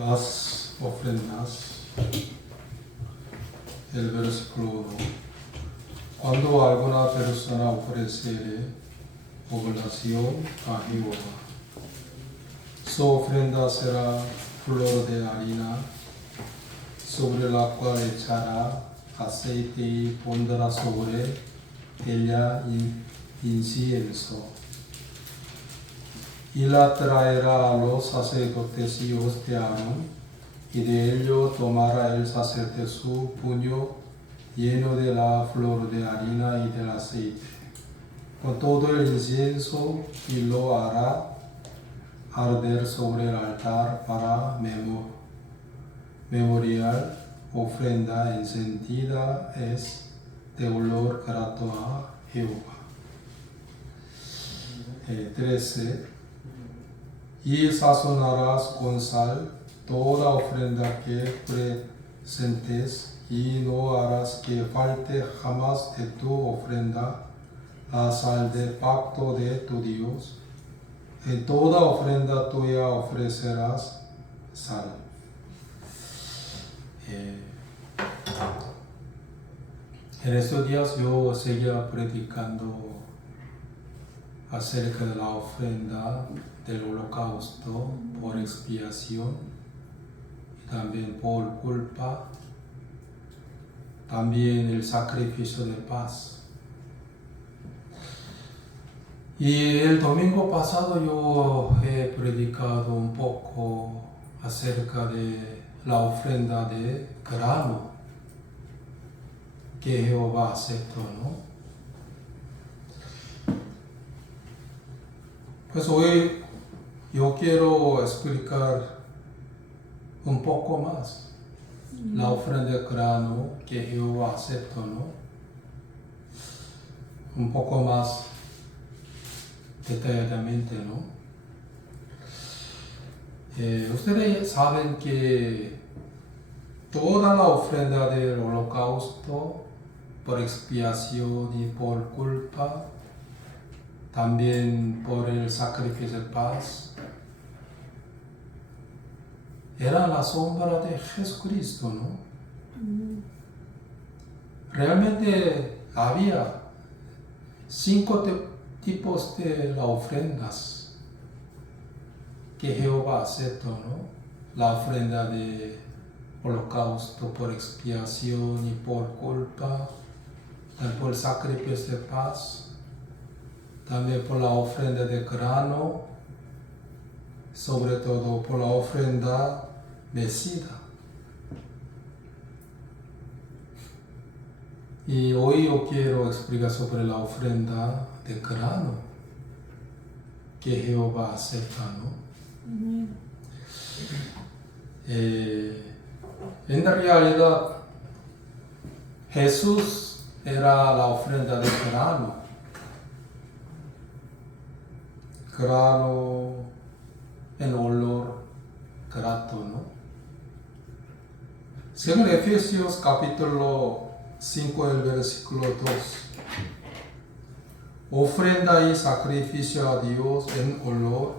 las ofrendas, el versículo 1. Cuando alguna persona ofreciere oblación a Jehová, su ofrenda será flor de harina, sobre la cual echará aceite y pondrá sobre ella incienso. Y la traerá a los sacerdotes hijos de Aarón, y de ello tomará el sacerdote su puño lleno de la flor de harina y del aceite, con todo el incienso, y lo hará arder sobre el altar para memorial. Ofrenda encendida es de olor grato a Jehová. 13. Y sazonarás con sal toda ofrenda que presentes, y no harás que falte jamás de tu ofrenda la sal del pacto de tu Dios. En toda ofrenda tuya ofrecerás sal. En estos días yo seguía predicando acerca de la ofrenda del holocausto por expiación y también por culpa, también el sacrificio de paz. Y el domingo pasado yo he predicado un poco acerca de la ofrenda de grano que Jehová aceptó, ¿no? Pues hoy yo quiero explicar un poco más la ofrenda de grano que Jehová aceptó, ¿no? Un poco más detalladamente, ¿no? Ustedes saben que toda la ofrenda del holocausto por expiación y por culpa, también por el sacrificio de paz, era la sombra de Jesucristo, ¿no? Realmente había 5 tipos de las ofrendas que Jehová aceptó, ¿no? La ofrenda de holocausto por expiación y por culpa, también por el sacrificio de paz, también por la ofrenda de grano, sobre todo por la ofrenda mecida. Y hoy yo quiero explicar sobre la ofrenda de grano que Jehová acepta, ¿no? En realidad, Jesús era la ofrenda de grano en olor grato, ¿no? Según Efesios capítulo 5, el versículo 2, ofrenda y sacrificio a Dios en olor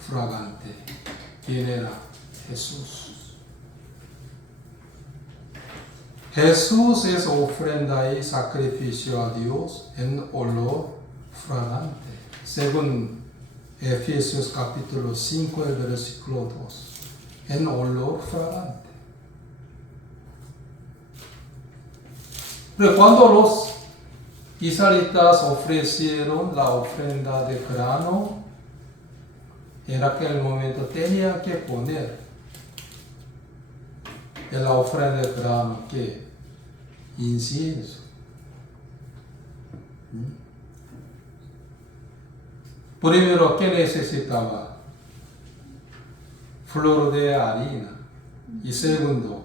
fragante. ¿Quién era? Jesús. Jesús es ofrenda y sacrificio a Dios en olor fragante, según Efesios capítulo 5, el versículo 2, en olor fragante. Pero cuando los israelitas ofrecieron la ofrenda de grano, en aquel momento tenía que poner en la ofrenda de grano que incienso. Primero, ¿qué necesitaba? Flor de harina. Y segundo,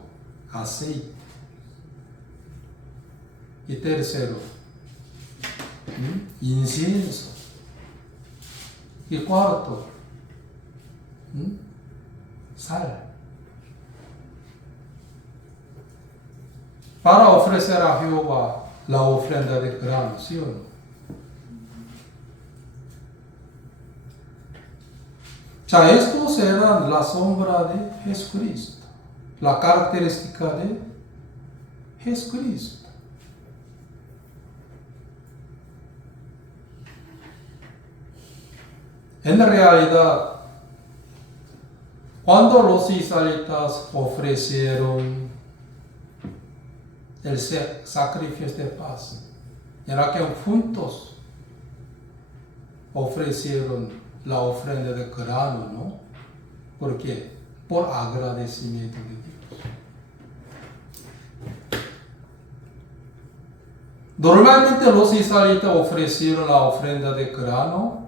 aceite. Y tercero, incienso. Y cuarto, sal. Para ofrecer a Jehová la ofrenda de grano, ¿sí o no? estos eran la sombra de Jesucristo, la característica de Jesucristo. En realidad, cuando los israelitas ofrecieron el sacrificio de paz, era que juntos ofrecieron la ofrenda de grano, ¿no? ¿Por qué? Por agradecimiento de Dios. Normalmente los israelitas ofrecieron la ofrenda de grano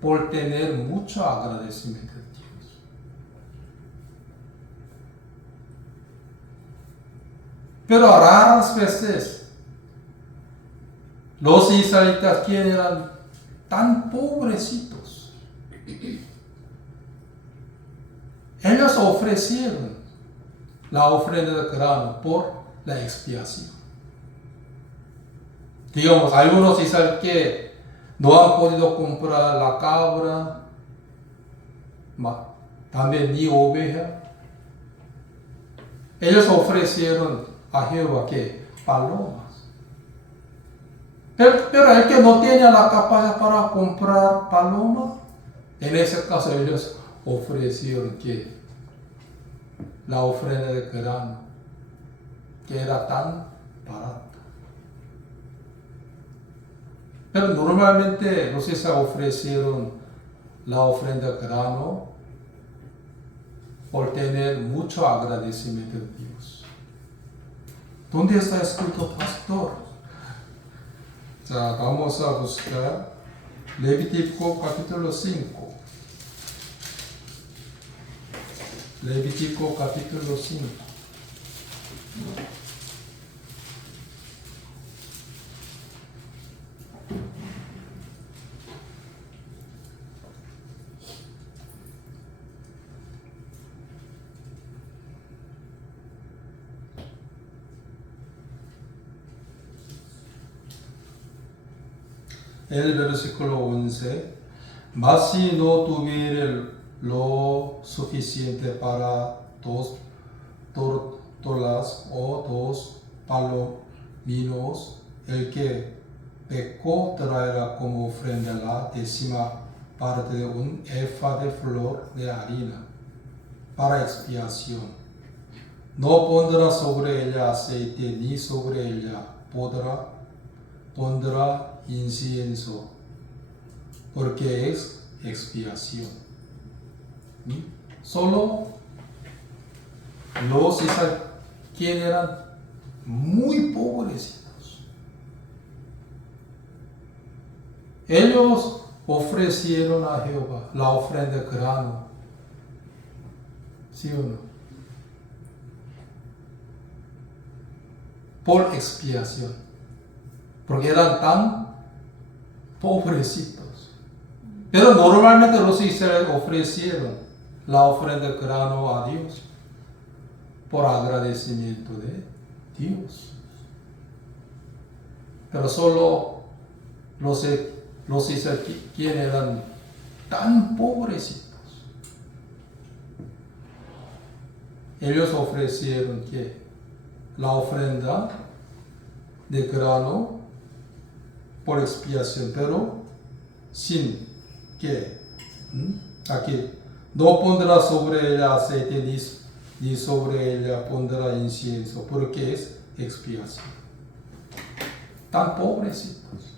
por tener mucho agradecimiento de Dios. Pero raras veces los israelitas, quienes eran tan pobrecitos, ellos ofrecieron la ofrenda de grano por la expiación. Digamos, algunos israelitas que no han podido comprar la cabra, también ni oveja, ellos ofrecieron a Jehová que palomas. Pero el que no tenía la capacidad para comprar paloma, en ese caso ellos ofrecieron que la ofrenda de grano, que era tan barata. Pero normalmente los israelitas ofrecieron la ofrenda de grano por tener mucho agradecimiento de Dios. ¿Dónde está escrito, pastor? Vamos a buscar Levítico capítulo 5. Levítico capítulo 5. El versículo 11, mas si no tuviere lo suficiente para 2 tortolas o 2 palominos, el que pecó traerá como ofrenda la 10ª parte de un efa de flor de harina para expiación. No pondrá sobre ella aceite, ni sobre ella pondrá incienso, porque es expiación. Solo los israelitas, quienes eran muy pobrecitos, ellos ofrecieron a Jehová la ofrenda de grano. ¿Sí o no? Por expiación, porque eran tan pobrecitos. Pero normalmente los israelitas ofrecieron la ofrenda de grano a Dios por agradecimiento de Dios. Pero solo los israelitas, quienes eran tan pobrecitos, ellos ofrecieron que la ofrenda de grano por expiación, pero sin que aquí no pondrá sobre ella aceite ni sobre ella pondrá incienso, porque es expiación. Tan pobrecitos.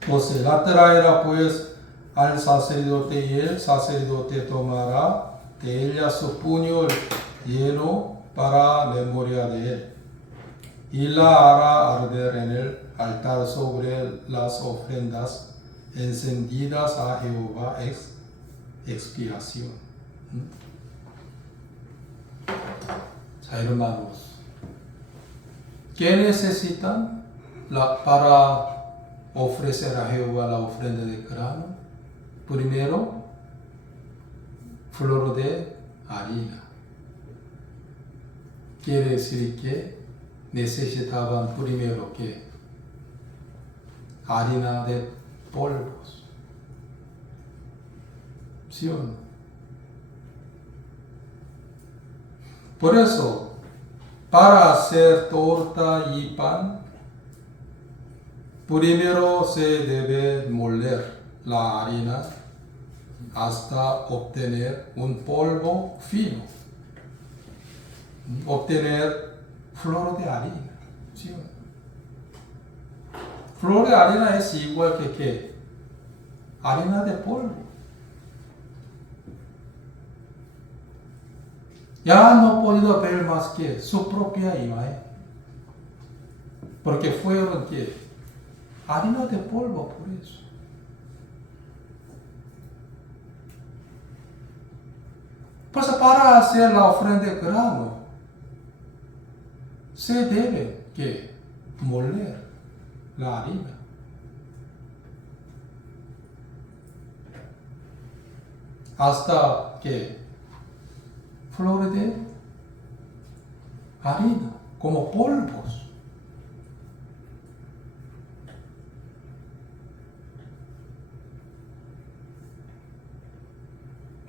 Entonces la traerá pues al sacerdote, y el sacerdote tomará de ella su puño lleno para memoria de él, y la hará arder en el altar sobre las ofrendas encendidas a Jehová expiación. Hermanos, ¿qué necesitan para ofrecer a Jehová la ofrenda de grano? Primero, flor de harina. Quiere decir que necesitaban primero que harina de polvos. ¿Sí o no? Por eso, para hacer torta y pan, primero se debe moler la harina hasta obtener un polvo fino, obtener flor de harina. ¿Sí o no? Flor de harina es igual que ¿qué? Harina de polvo. Ya no ha podido ver más que su propia imagen. Porque fueron ¿qué? Harina de polvo, por eso. Pues para hacer la ofrenda de grano, se debe ¿qué? Moler la harina. Hasta que flor de harina, como polvos.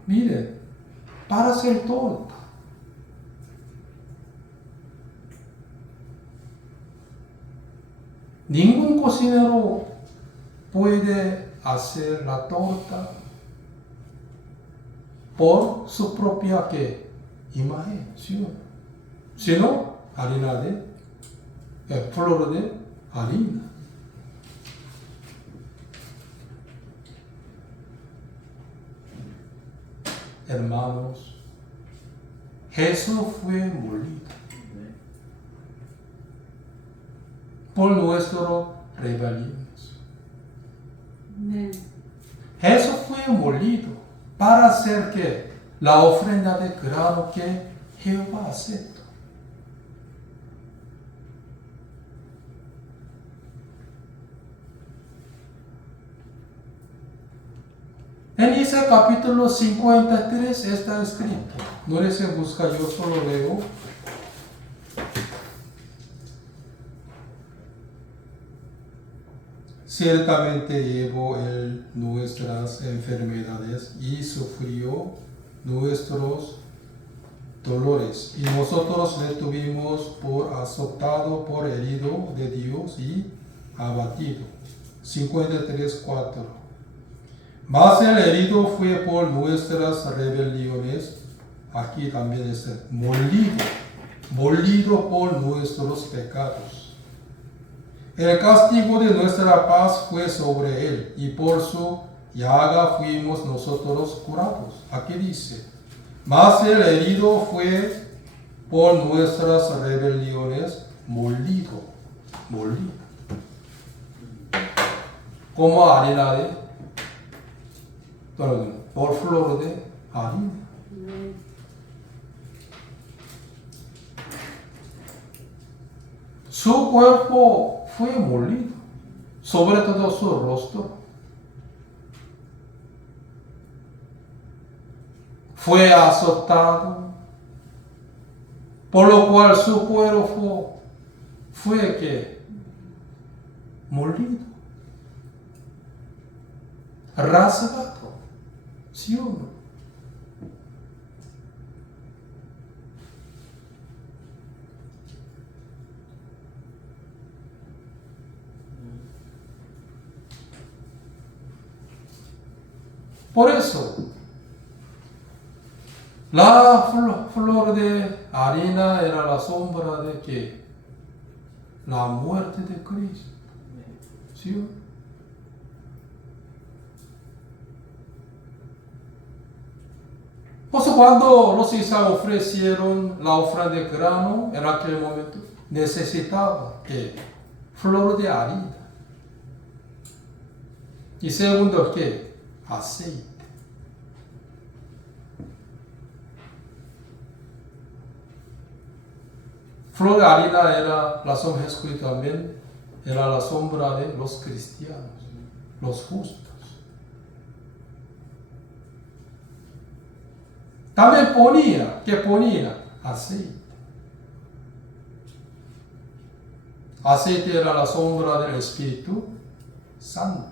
Miren, para hacer torta, ningún cocinero puede hacer la torta por su propia ¿qué? Imagen, ¿sí? Sino harina de flor de harina. Hermanos, Jesús fue molido por nuestras rebeliones. Jesús fue molido para hacer que la ofrenda de grano que Jehová aceptó. En Isaías capítulo 53 está escrito. No les busca, yo solo leo. Ciertamente llevó él nuestras enfermedades y sufrió nuestros dolores. Y nosotros le tuvimos por azotado, por herido de Dios y abatido. 53:4. Mas el herido fue por nuestras rebeliones. Aquí también está molido por nuestros pecados. El castigo de nuestra paz fue sobre él, y por su llaga fuimos nosotros curados. Aquí dice, mas el herido fue por nuestras rebeliones molido. Como harina de, por flor de harina. Su cuerpo fue molido, sobre todo su rostro. Fue azotado, por lo cual su cuerpo fue que molido, rasgado, ¿sí o no? Por eso, la flor de harina era la sombra de que la muerte de Cristo. ¿Sí? Pues cuando los israelitas ofrecieron la ofrenda de grano, en aquel momento necesitaban que flor de harina. Y segundo, ¿qué? Aceite. Flor de harina era la sombra, escrito también, era la sombra de los cristianos, los justos. También ponía aceite. Aceite era la sombra del Espíritu Santo.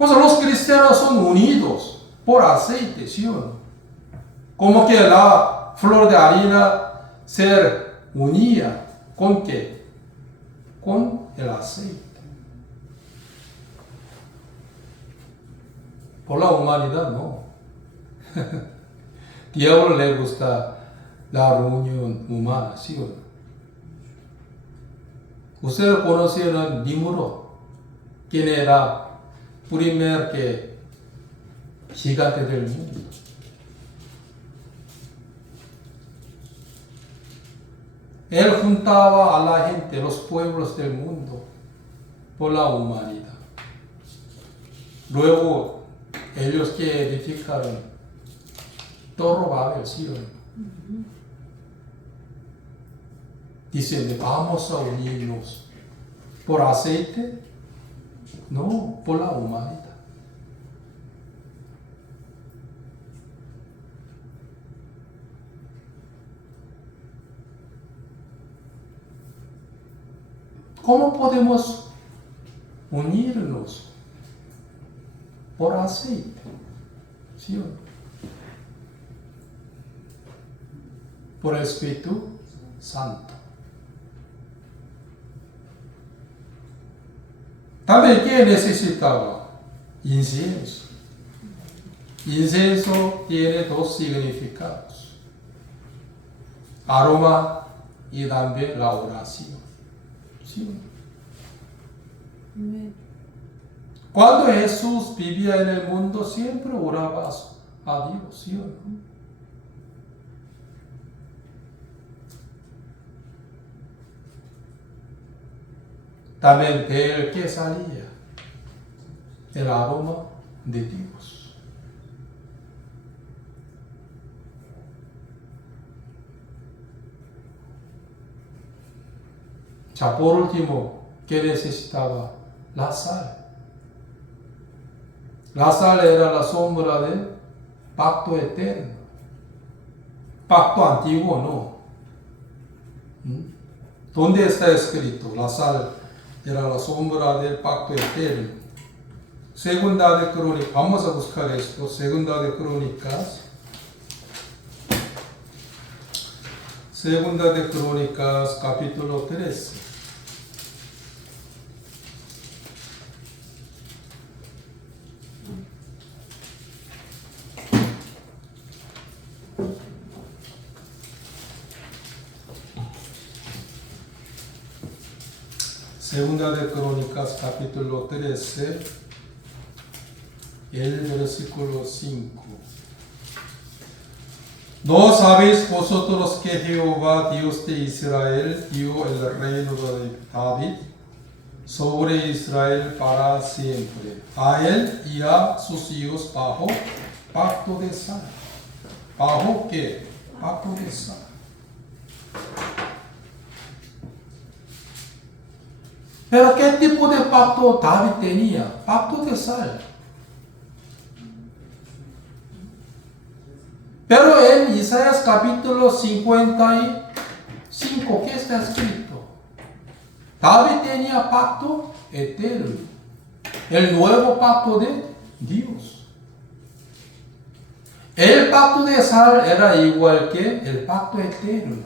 Pues los cristianos son unidos por aceite, ¿sí o no? Como que la flor de harina ser unida con qué? Con el aceite. Por la humanidad no. Diablo le gusta la reunión humana, ¿sí o no? Ustedes conocieron Nimrod, quien era primer que gigante del mundo. Él juntaba a la gente, los pueblos del mundo, por la humanidad. Luego, ellos que edificaron Torre Babel, ¿sí o no? Dicen, vamos a unirnos. ¿Por aceite? No, por la humanidad. ¿Cómo podemos unirnos? Por aceite. ¿Sí o no? Por el Espíritu Santo. También, ¿qué necesitaba? Incienso. Incienso tiene dos significados. Aroma y también la oración. ¿Sí? Cuando Jesús vivía en el mundo, siempre oraba a Dios, ¿sí o no? También de él que salía el aroma de Dios. Ya por último, ¿qué necesitaba? La sal. La sal era la sombra del pacto eterno. Pacto antiguo, ¿no? ¿Dónde está escrito? La sal era la sombra del pacto eterno. Segunda de Crónicas, vamos a buscar esto. Segunda de Crónicas. Segunda de Crónicas, capítulo 13. Segunda de Crónicas, capítulo 13, el versículo 5. ¿No sabéis vosotros que Jehová, Dios de Israel, dio el reino de David sobre Israel para siempre, a él y a sus hijos bajo pacto de sal? ¿Bajo qué? Pacto de sal. Pero ¿qué tipo de pacto David tenía? Pacto de sal. Pero en Isaías capítulo 55, ¿qué está escrito? David tenía pacto eterno, el nuevo pacto de Dios. El pacto de sal era igual que el pacto eterno,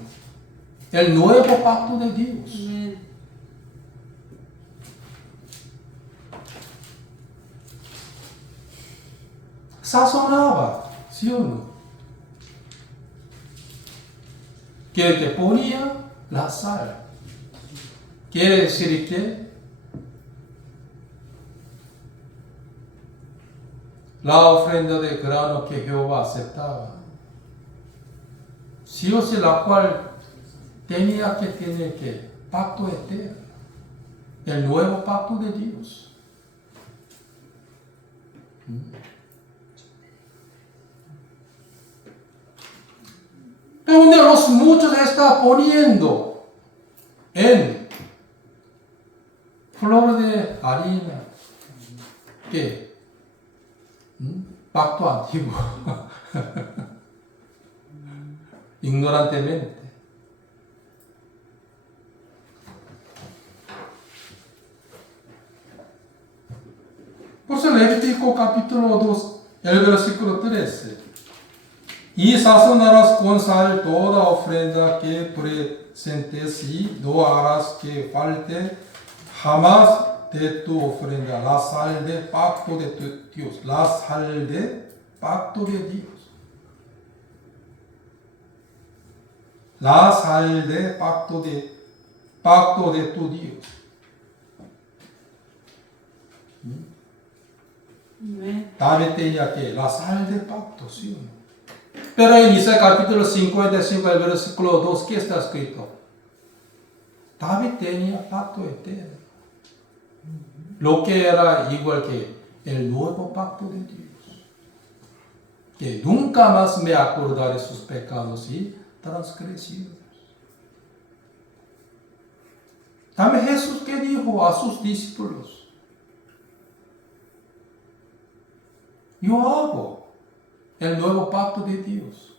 el nuevo pacto de Dios. Amén. Sazonaba, ¿sí o no? Que ponía la sal. Quiere decir que la ofrenda de grano que Jehová aceptaba, sí o sí, la cual tenía que tener que pacto eterno, el nuevo pacto de Dios. Donde los muchos está poniendo en flor de harina, ¿qué? Pacto antiguo. Ignorantemente. Por eso Levítico capítulo 2, el versículo 13. Y sazonarás con sal toda ofrenda que presentes y no harás que falte jamás de tu ofrenda la sal de pacto de tu Dios. La sal de pacto de Dios. La sal de pacto de tu Dios. David tenía que la sal del pacto, ¿sí o no? Pero en Isaías capítulo 55, el versículo 2, ¿qué está escrito? David tenía pacto eterno. Lo que era igual que el nuevo pacto de Dios. Que nunca más me acordaré sus pecados y transgresiones. También Jesús que dijo a sus discípulos, yo hago el nuevo pacto de Dios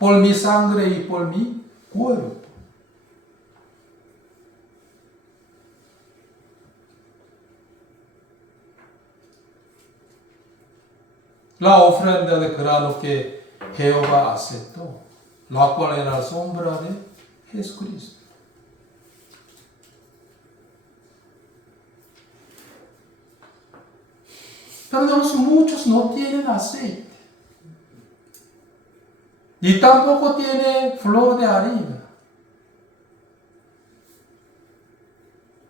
por mi sangre y por mi cuerpo. La ofrenda de grano que Jehová aceptó, la cual era la sombra de Jesucristo. Pero muchos no tienen aceite. Y tampoco tiene flor de harina.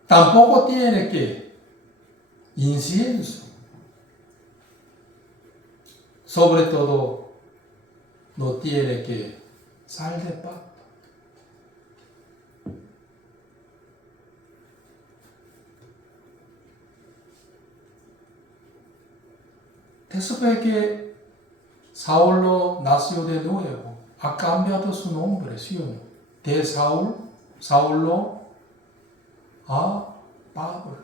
Tampoco tiene ¿qué? Incienso. Sobre todo, no tiene que sal de pacto. Después que Saulo nació de nuevo, ha cambiado su nombre, ¿sí o no? De Saulo a Pablo.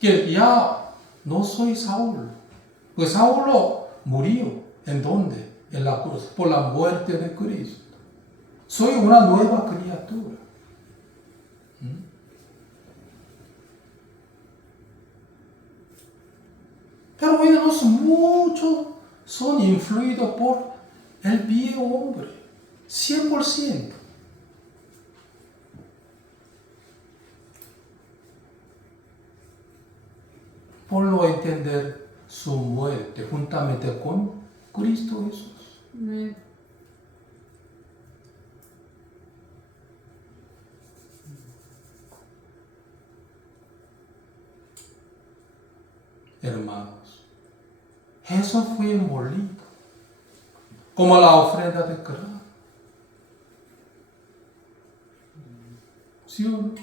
Que ya no soy Saulo. Pues Saulo murió. ¿En dónde? En la cruz, por la muerte de Cristo. Soy una nueva criatura. Pero hoy muchos son influidos por el viejo hombre. 100%. Por no entender su muerte juntamente con Cristo Jesús. Hermanos, Jesús fue molido como la ofrenda de grano. ¿Sí o no?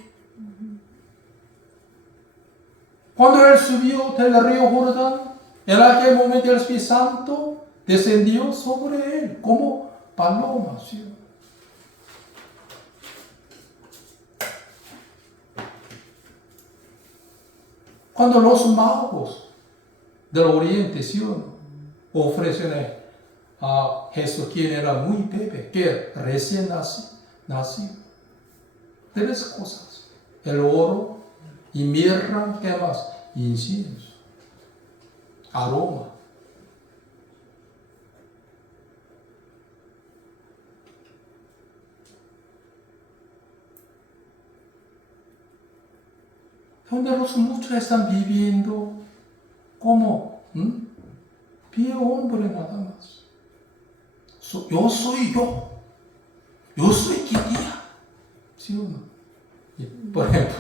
Cuando él subió del río Jordán, en aquel momento el Espíritu Santo descendió sobre él como paloma. ¿Sí o no? Cuando los magos del oriente, ¿sí o no? Ofrecen a Jesús, quien era muy bebé, que recién nacido. Tres cosas: el oro y mirra, ¿qué más? Incienso, aroma. Donde muchos están viviendo como viejo hombre nada más. Yo soy yo. Yo soy Kiria. ¿Sí o no? Por ejemplo,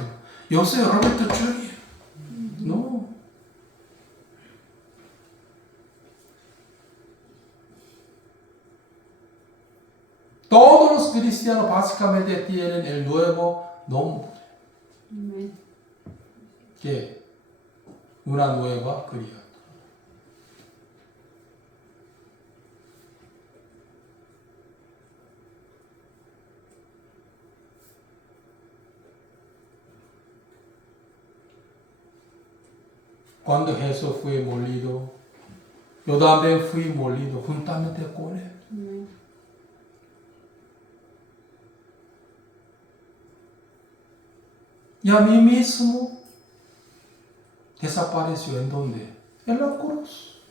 yo soy Roberto Jr. No. Todos los cristianos básicamente tienen el nuevo nombre. ¿Qué? Una nueva criatura. Cuando Jesús fue molido, yo también fui molido juntamente con él. Y a mí mismo desapareció. ¿En dónde? En la cruz.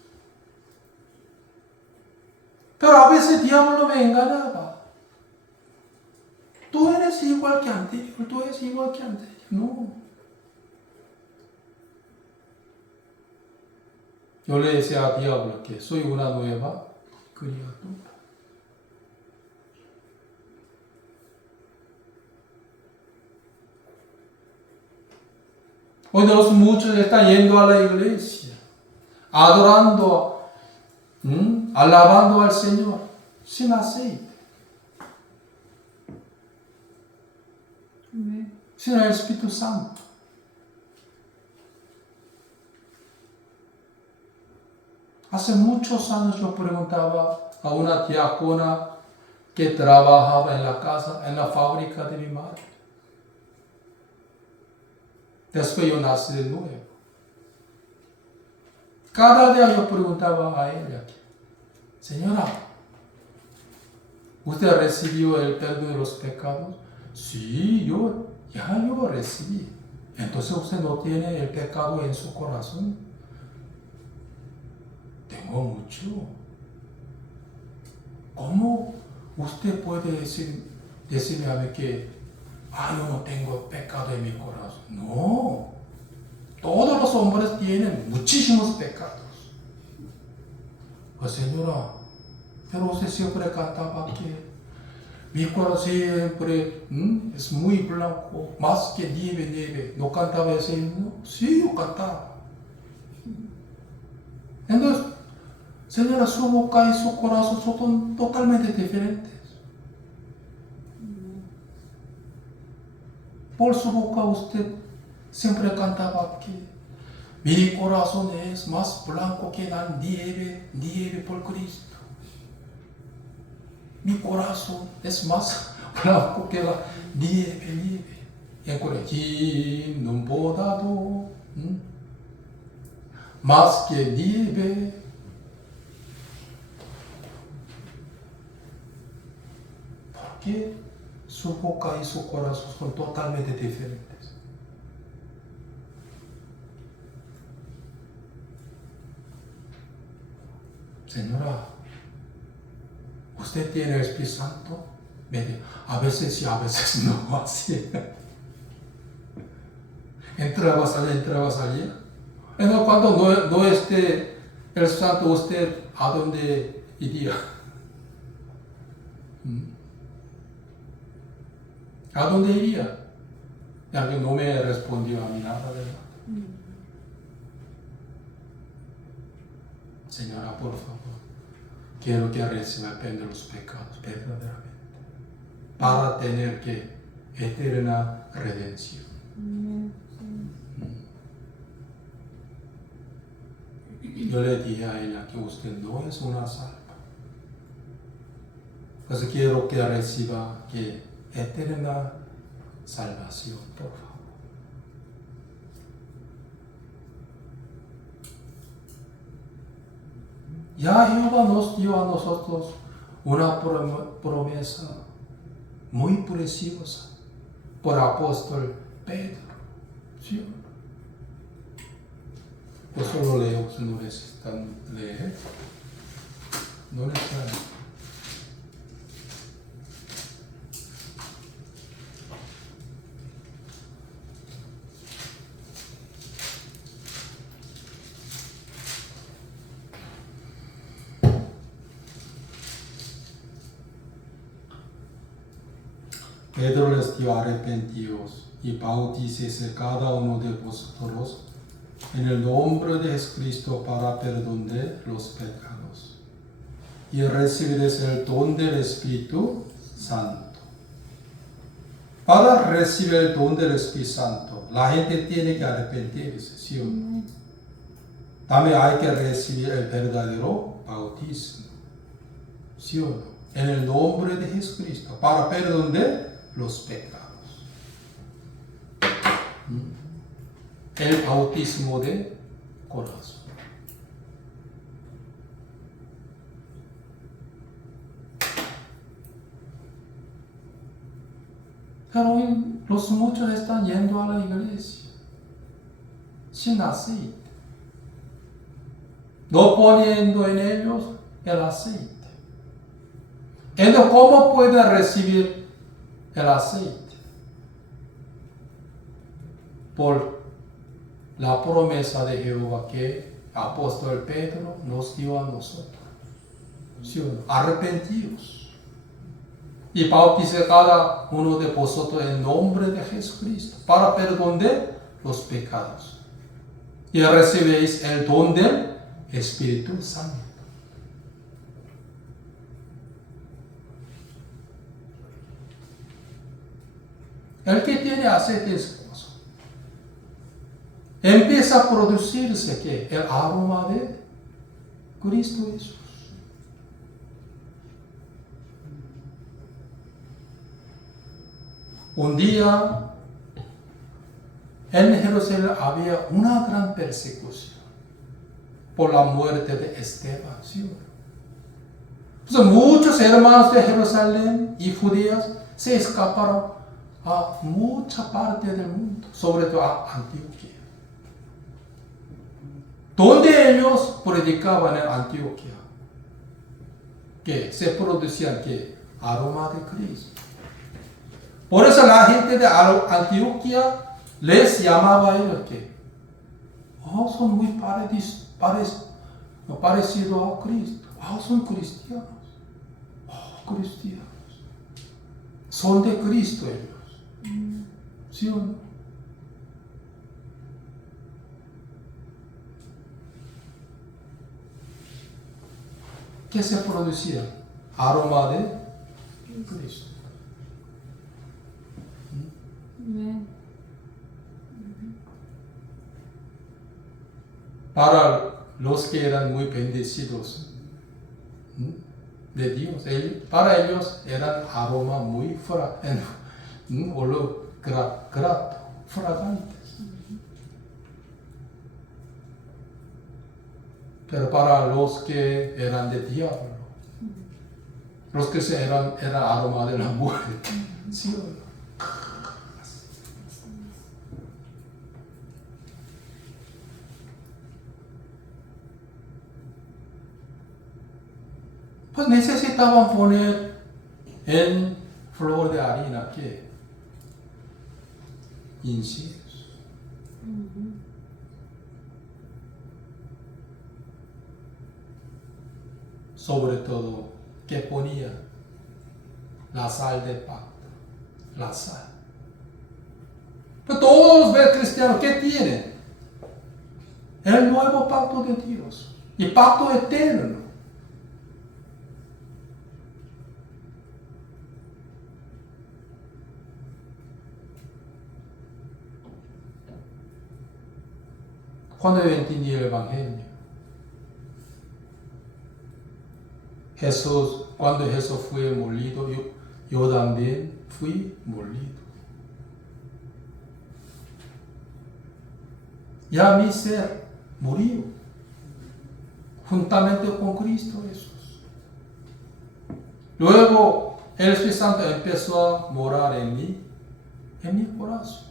Pero a veces el diablo me engañaba. Tú eres igual que anterior, tú eres igual que anterior. No. Yo le decía al diablo que soy una nueva criatura. Hoy de los muchos están yendo a la iglesia, adorando, alabando al Señor, sin aceite, sin el Espíritu Santo. Hace muchos años yo preguntaba a una diácona que trabajaba en la casa, en la fábrica de mi madre. Después yo nací de nuevo. Cada día yo preguntaba a ella, señora, ¿usted recibió el perdón de los pecados? Sí, yo recibí. Entonces usted no tiene el pecado en su corazón. Tengo mucho. ¿Cómo usted puede decirme a mí que yo no tengo pecado en mi corazón? No. Todos los hombres tienen muchísimos pecados. Pues señora, pero usted siempre cantaba que mi corazón siempre es muy blanco, más que nieve. ¿No cantaba ese himno? Sí, yo cantaba. Entonces, señora, su boca y su corazón son totalmente diferentes. Por su boca usted siempre cantaba que mi corazón es más blanco que la nieve por Cristo. Mi corazón es más blanco que la nieve. 긴 눈보다도 más que nieve. Porque su boca y su corazón son totalmente diferentes. Señora, ¿usted tiene el Espíritu Santo? A veces sí, a veces no, así. Entraba, salía. Entonces, cuando no esté el Santo, ¿usted a dónde iría? ¿A dónde iría? Ya que no me respondió a mí nada, ¿verdad? Señora, por favor, quiero que reciba el perdón de los pecados verdaderamente, para tener que eterna redención. Yo le dije a ella que usted no es una salva. Pues quiero que reciba que eterna salvación, por favor. Ya Jehová nos dio a nosotros una promesa muy preciosa por apóstol Pedro. ¿Sí? Yo solo leo, si no necesitan leer. No necesitan. Pedro les dijo: arrepentíos y bautícese cada uno de vosotros en el nombre de Jesucristo para perdón de los pecados, y recibiréis el don del Espíritu Santo. Para recibir el don del Espíritu Santo, la gente tiene que arrepentirse, ¿sí o no? También hay que recibir el verdadero bautismo, ¿sí o no? En el nombre de Jesucristo, para perdón de los pecados. El bautismo de corazón. Pero hoy los muchos están yendo a la iglesia sin aceite. No poniendo en ellos el aceite. Entonces, ¿cómo pueden recibir el aceite? Por la promesa de Jehová que el apóstol Pedro nos dio a nosotros. ¿Sí o no? Arrepentidos. Y bautice cada uno de vosotros en nombre de Jesucristo para perdón de los pecados. Y recibéis el don del Espíritu Santo. El que tiene aceite esposo empieza a producirse ¿qué? El aroma de Cristo Jesús. Un día en Jerusalén había una gran persecución por la muerte de Esteban. ¿Sí? Entonces, muchos hermanos de Jerusalén y judíos se escaparon a mucha parte del mundo, sobre todo a Antioquía, donde ellos predicaban en Antioquía que se producían ¿qué? Aroma de Cristo. Por eso la gente de Antioquía les llamaba a ellos que son muy parecidos a Cristo. Son cristianos. Cristianos. Son de Cristo ellos. ¿Sí o no? ¿Qué se producía? Aroma de Cristo. Para los que eran muy bendecidos de Dios, para ellos eran aroma muy olor grato, fragantes. Pero para los que eran de diablo, los que eran aroma de la muerte. ¿Sí o no? Pues necesitaban poner en flor de harina ¿qué? Incienso. Sobre todo, ¿qué ponía? La sal de pacto. La sal. Pero todos los cristianos, ¿qué tienen? El nuevo pacto de Dios. Y pacto eterno. Cuando yo entendí el Evangelio, cuando Jesús fue molido, yo también fui molido. Ya mi ser murió juntamente con Cristo Jesús. Luego el Espíritu Santo empezó a morar en mi corazón.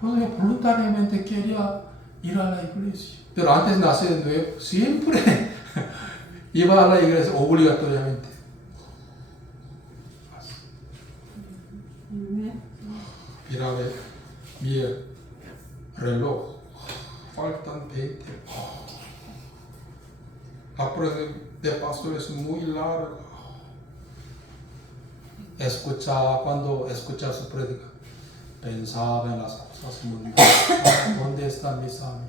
Pues yo voluntariamente quería ir a la iglesia. Pero antes de nacer de nuevo, siempre iba a la iglesia obligatoriamente. Mira, mi reloj. Faltan 20. La prueba de pastor es muy larga. Cuando escuchaba su prédica, pensaba en las cosas mundanas. ¿Dónde están mis amigos?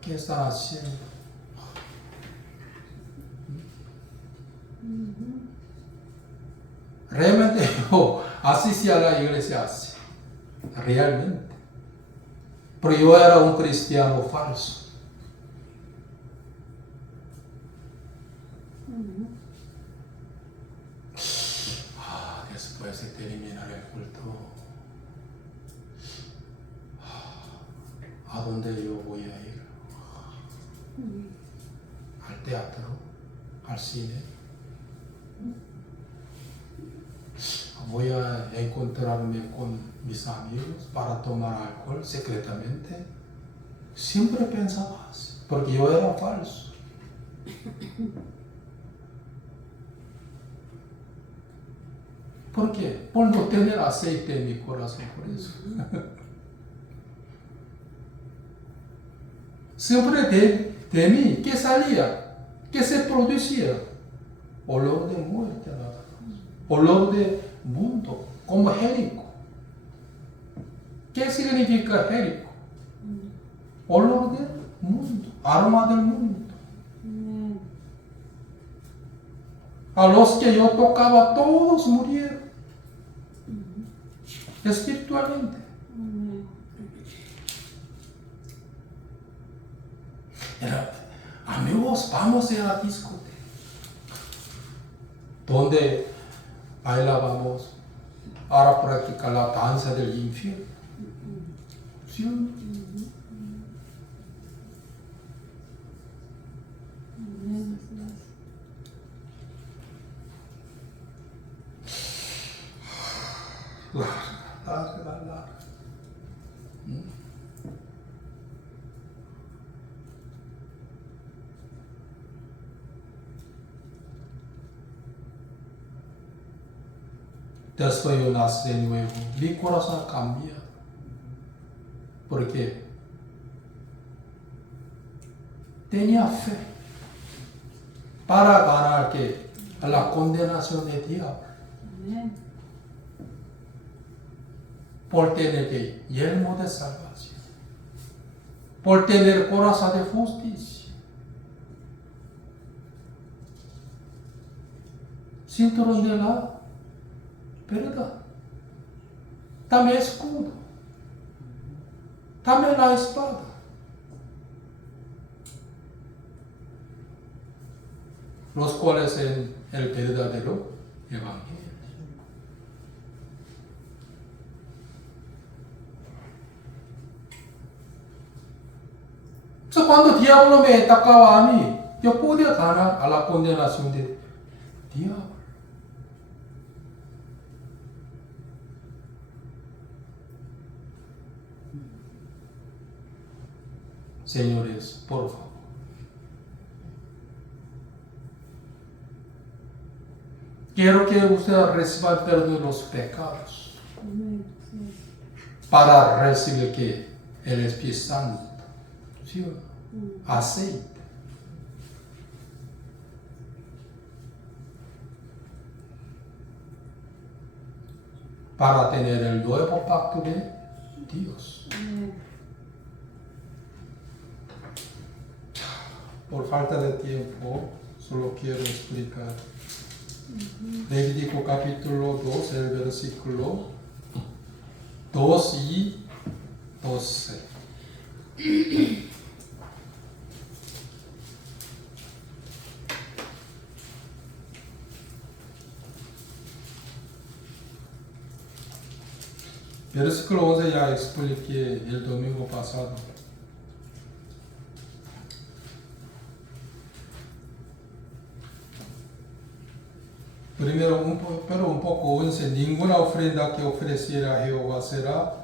¿Qué están haciendo? Realmente yo asistí a la iglesia así. Realmente. Pero yo era un cristiano falso. Después de terminar el culto, ¿a dónde yo voy a ir? ¿Al teatro? ¿Al cine? voy a encontrarme con mis amigos para tomar alcohol secretamente. Siempre pensaba así, porque yo era falso. ¿Por qué? Por no tener aceite en mi corazón, por eso. Siempre de mí, ¿qué salía? ¿Qué se producía? Olor de muerte, nada más. Olor de mundo, como Jerico. ¿Qué significa Jerico? Olor del mundo, aroma del mundo. A los que yo tocaba, todos murieron. Espiritualmente. Amigos, vamos a la discoteca. Donde bailábamos para practicar la danza del infierno. ¿Sí? Larga. Después yo nací de nuevo. Mi corazón cambia. Porque tenía fe para ganar que la condenación del diablo. Por tener que yelmo de salvación, por tener coraza de justicia, cinturón de la verdad, dame escudo, dame la espada. Los cuales en el verdadero evangelio. Cuando el diablo me atacaba a mí, yo podía ganar a la condenación del diablo. Señores, por favor. Quiero que ustedes reciban perdón de los pecados. Para recibir que el Espíritu Santo. ¿Sí? Aceite. Para tener el nuevo pacto de Dios. Por falta de tiempo, solo quiero explicar. Levítico capítulo 2, el versículo 2 y 12. Versículo 11 ya expliqué el domingo pasado. Primero, pero un poco 11. Ninguna ofrenda que ofreciera a Jehová será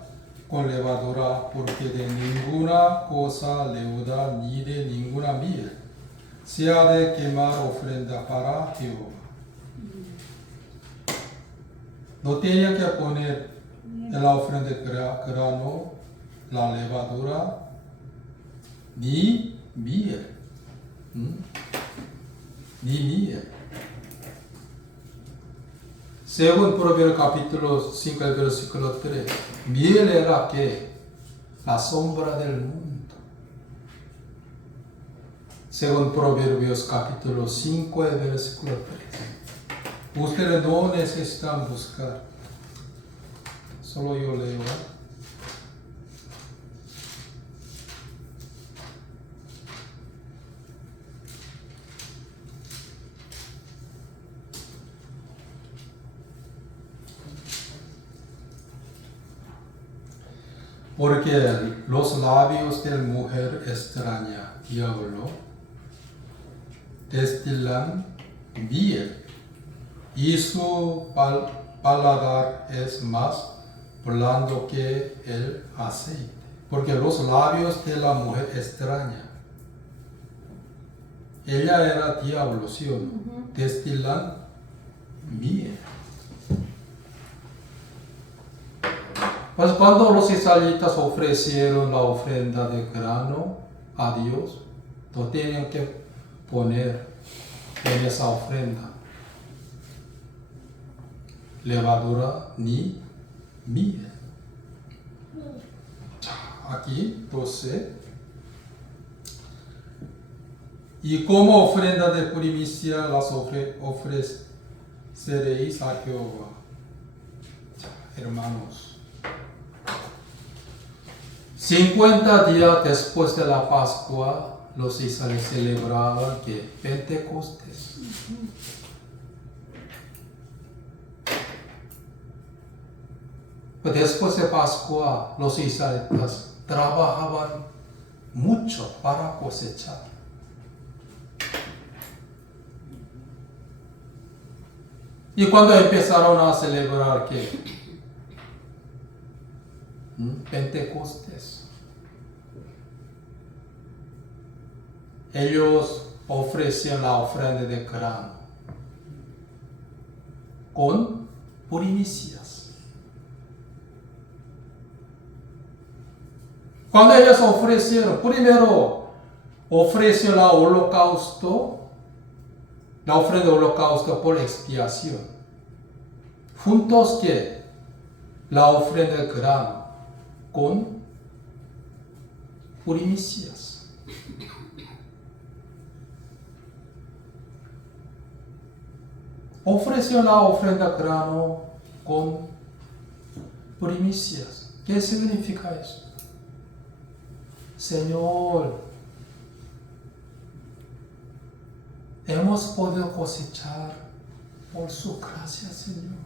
con levadura, porque de ninguna cosa leuda ni de ninguna miel se ha de quemar ofrenda para Jehová. No tenía que poner en la ofrenda grano, la levadura, ni miel. Ni miel. Según Proverbios capítulo 5, el versículo 3, miel era que la sombra del mundo. Según Proverbios capítulo 5, el versículo 3. Ustedes no necesitan buscar. Solo yo leo. Porque los labios de la mujer extraña, diablo, destilan miel, y su paladar es más blando que el aceite, porque los labios de la mujer extraña. Ella era diablo, ¿sí o no? Destilan miel. Pues cuando los israelitas ofrecieron la ofrenda de grano a Dios, no tenían que poner en esa ofrenda levadura ni miel. Aquí 12. Y como ofrenda de primicia las ofreceréis a Jehová. Hermanos, 50 días después de la Pascua, los israelitas celebraban que Pentecostés. Después de Pascua, los israelitas trabajaban mucho para cosechar. Y cuando empezaron a celebrar que Pentecostés, ellos ofrecían la ofrenda de grano con primicias. Cuando ellos ofrecieron, primero ofrecieron la holocausto, la ofrenda de holocausto por expiación, juntos que la ofrenda de grano con primicias. Ofreció la ofrenda de grano con primicias. ¿Qué significa eso? Señor, hemos podido cosechar por su gracia, Señor.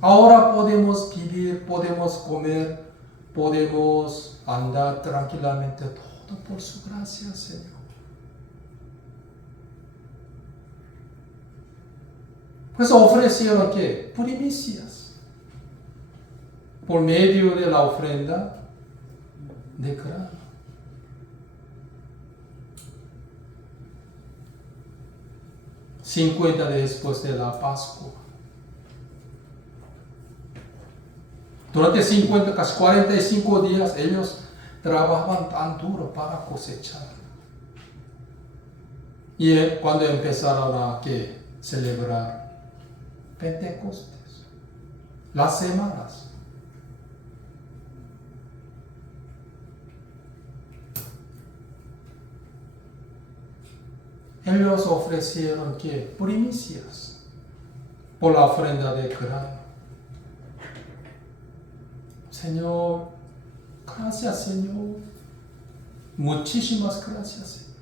Ahora podemos vivir, podemos comer, podemos andar tranquilamente, todo por su gracia, Señor. Pues ofrecieron ¿qué? Primicias. Por medio de la ofrenda de grano. $50 después de la Pascua. Durante 50, casi 45 días, ellos trabajaban tan duro para cosechar. Y cuando empezaron a celebrar Pentecostés, las semanas, ellos ofrecieron primicias por la ofrenda de grano. Señor, gracias, Señor. Muchísimas gracias, Señor.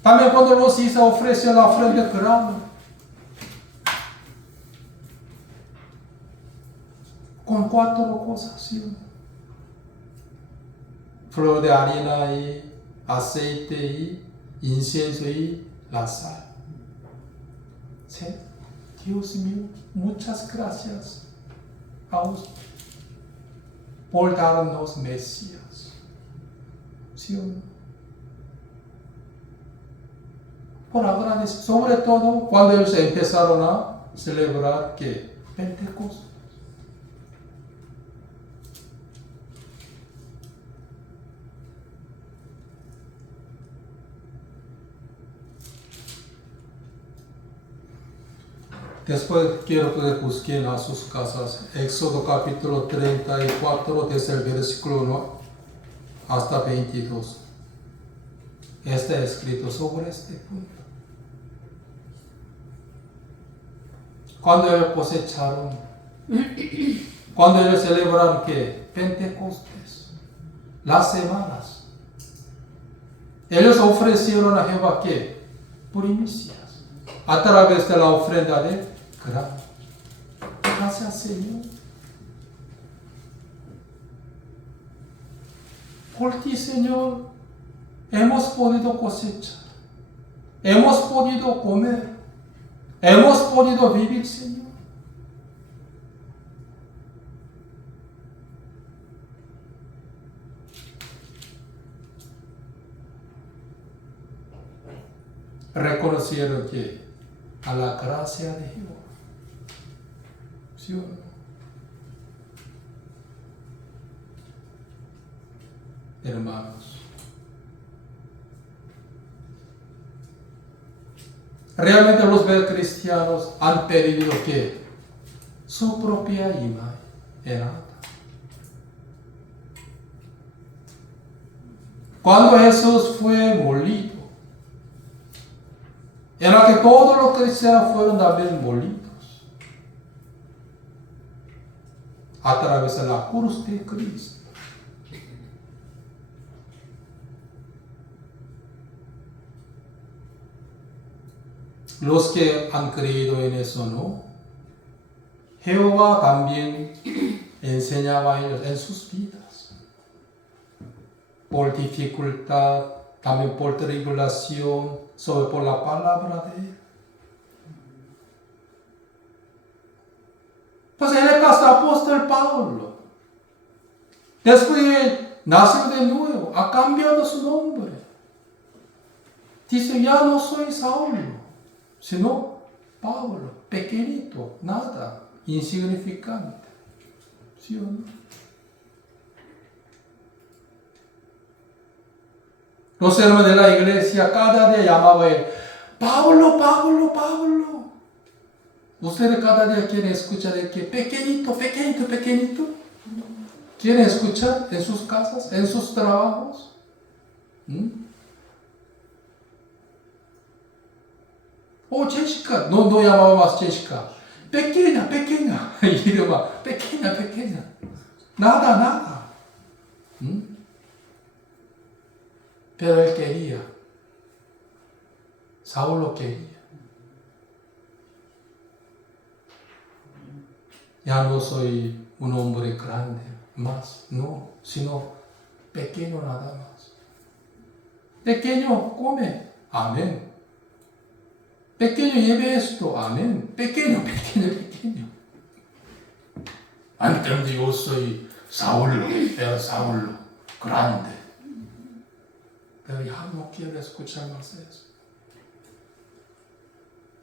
También cuando los israelitas ofrecen la ofrenda de grano, con 4 cosas, ¿sí? Flor de harina y aceite y incienso y la sal. ¿Sí? Dios mío, muchas gracias a usted por darnos Mesías. ¿Sí o no? Por agradecer, sobre todo cuando ellos empezaron a celebrar Pentecostés. Después quiero que busquen a sus casas Éxodo capítulo 34 desde el versículo 1 hasta 22. Está escrito sobre este punto. Cuando ellos cosecharon, cuando ellos celebraron Pentecostés, las semanas, ellos ofrecieron a Jehová primicias a través de la ofrenda de grano. Gracias, Señor. Por ti, Señor, hemos podido cosechar, hemos podido comer, hemos podido vivir, Señor. Reconocieron que a la gracia de Jehová, ¿sí o no? Hermanos, realmente los cristianos han perdido que su propia imagen era. Cuando Jesús fue molido, era que todos los cristianos fueron también molidos a través de la cruz de Cristo. Los que han creído en eso, ¿no? Jehová también enseñaba a ellos en sus vidas. Por dificultad, también por tribulación, sobre por la palabra de Él. Pues en el caso del apóstol Pablo, después de nacer de nuevo, ha cambiado su nombre. Dice, ya no soy Saulo, sino Pablo, pequeñito, nada, insignificante. ¿Sí o no? Los hermanos de la iglesia cada día llamaban a él, Pablo, Pablo, Pablo. Ustedes cada día quieren escuchar el que pequeñito, pequeñito, pequeñito. ¿Quieren escuchar en sus casas, en sus trabajos? Oh, Jessica, no llamaba más Jessica. Pequeña, pequeña. Idioma, pequeña, pequeña. Nada, nada. Pero él quería. Saulo quería. Ya no soy un hombre grande más, no, sino pequeño nada más. Pequeño, come. Amén. Pequeño, lleve esto. Amén. Pequeño, pequeño, pequeño. Antes yo soy Saulo, era Saulo, grande. Pero ya no quiero escuchar más eso.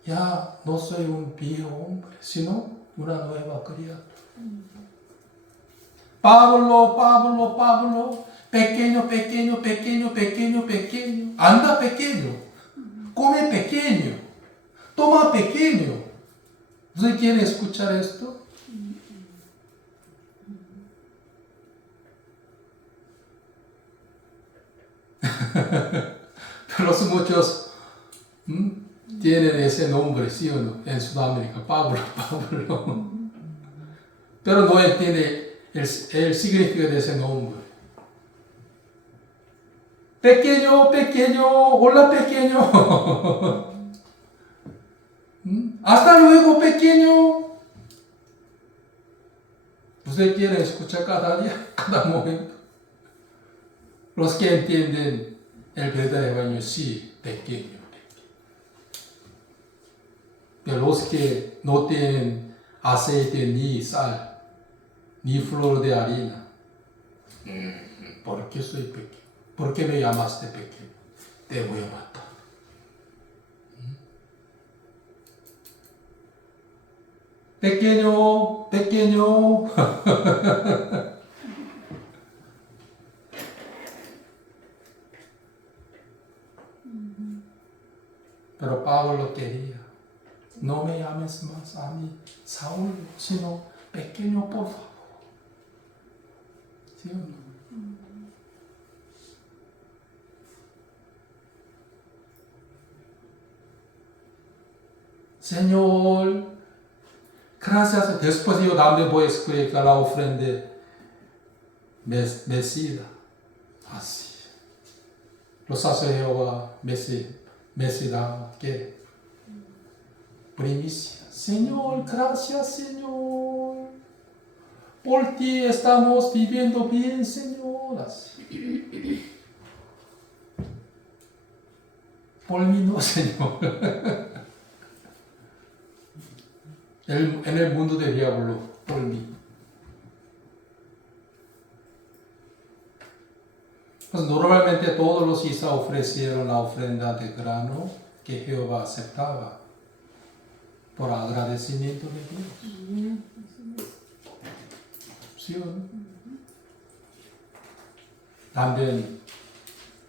Ya no soy un viejo hombre, sino una nueva criatura. Pablo, Pablo, Pablo, pequeño, pequeño, pequeño, pequeño, pequeño. Anda pequeño, come pequeño, toma pequeño. ¿Usted quiere escuchar esto? Pero muchos tienen ese nombre, ¿sí o no? En Sudamérica, Pablo, Pablo. Pero no entiende el significado de ese nombre. Pequeño, pequeño, hola pequeño. Hasta luego, pequeño. ¿Usted quiere escuchar cada día, cada momento? Los que entienden el verdadero evangelio, sí, pequeño. Pero los que no tienen aceite ni sal, ni flor de harina, ¿por qué soy pequeño? ¿Por qué me llamaste pequeño? Te voy a matar. Pequeño, pequeño. Pero Pablo lo quería. No me llames más a mí Saulo, sino pequeño, por favor. ¿Sí o no? Señor, gracias. Después yo también voy a escribir la ofrenda mecida. Así. Los hace Jehová mecida. ¿Qué? Primicia. Señor, gracias, Señor. Por ti estamos viviendo bien, Señor. Así. por mí no, Señor. En el mundo del diablo, por mí. Pues normalmente todos los Israel ofrecieron la ofrenda de grano que Jehová aceptaba por agradecimiento de Dios. ¿Sí o no? También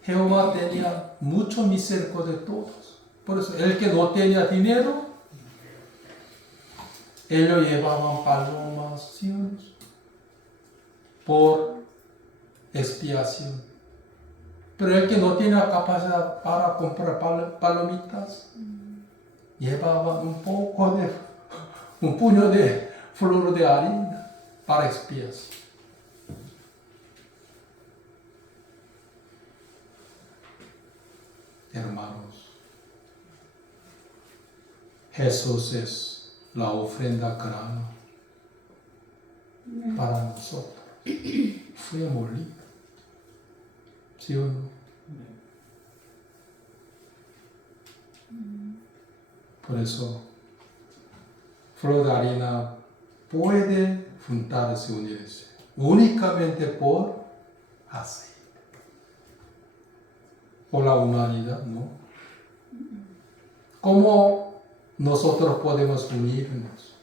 Jehová tenía mucho misericordia de todos. Por eso el que no tenía dinero, ellos llevaban palomas, ¿sí o no? Por expiación. Pero el que no tenía capacidad para comprar palomitas, llevaba un puño de flor de harina para expiación. Hermanos, Jesús es la ofrenda grano para nosotros. Fue molido. ¿Sí o no? Por eso, flor de harina puede juntarse, unirse únicamente por aceite. Por la humanidad, ¿no? ¿Cómo nosotros podemos unirnos?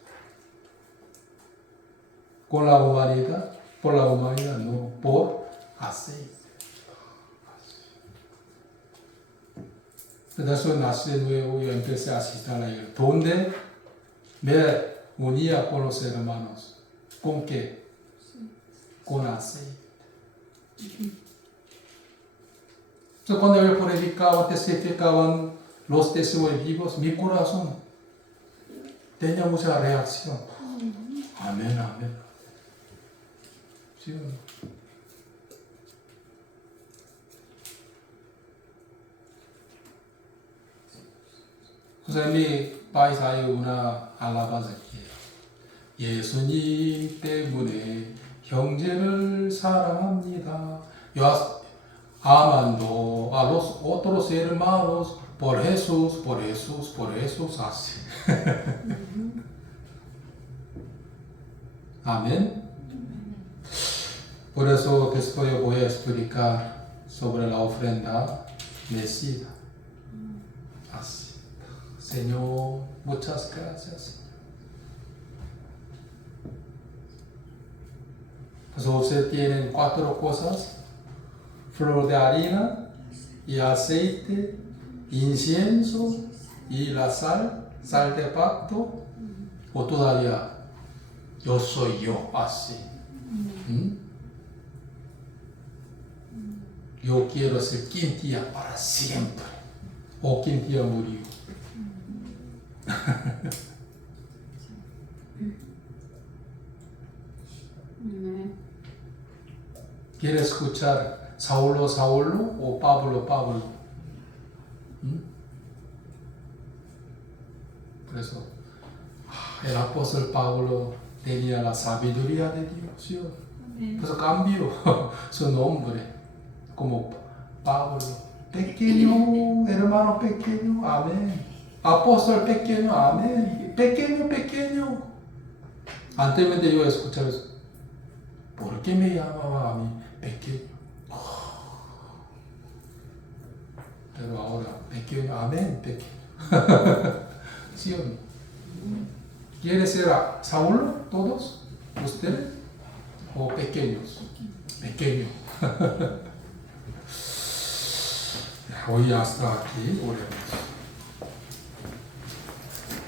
¿Con la humanidad? Por la humanidad, no, por aceite. Entonces nací de nuevo y empecé a asistir a la iglesia, donde me unía con los hermanos. ¿Con qué? Con aceite. Entonces cuando yo predicaba, testificaban los testigos vivos, mi corazón tenía mucha reacción. Amén, amén. ¿Sí o no? Entonces en mi país hay una alabanza que 예수님 때문에 형제를 사랑합니다. Amando a los otros hermanos por Jesús, así. Amén. Por eso después voy a explicar sobre la ofrenda mecida. Así. Señor, muchas gracias. Pues ustedes tienen 4 cosas: flor de harina y aceite, incienso y la sal de pacto, o todavía yo soy yo, así. Yo quiero ser quintia para siempre, o quintia murió. ¿Quiere escuchar Saulo o Pablo? Por eso el apóstol Pablo tenía la sabiduría de Dios, ¿sí? Por eso cambió su nombre como Pablo. Pequeño, hermano pequeño, amén. Apóstol pequeño, amén. Pequeño. Anteriormente yo escuchaba eso. ¿Por qué me llamaba a mí pequeño? Pero ahora, pequeño, amén, pequeño. ¿Sí o no? ¿Quiere ser Saulo, todos? ¿Ustedes? ¿O pequeños? Pequeño. Hoy hasta aquí oremos.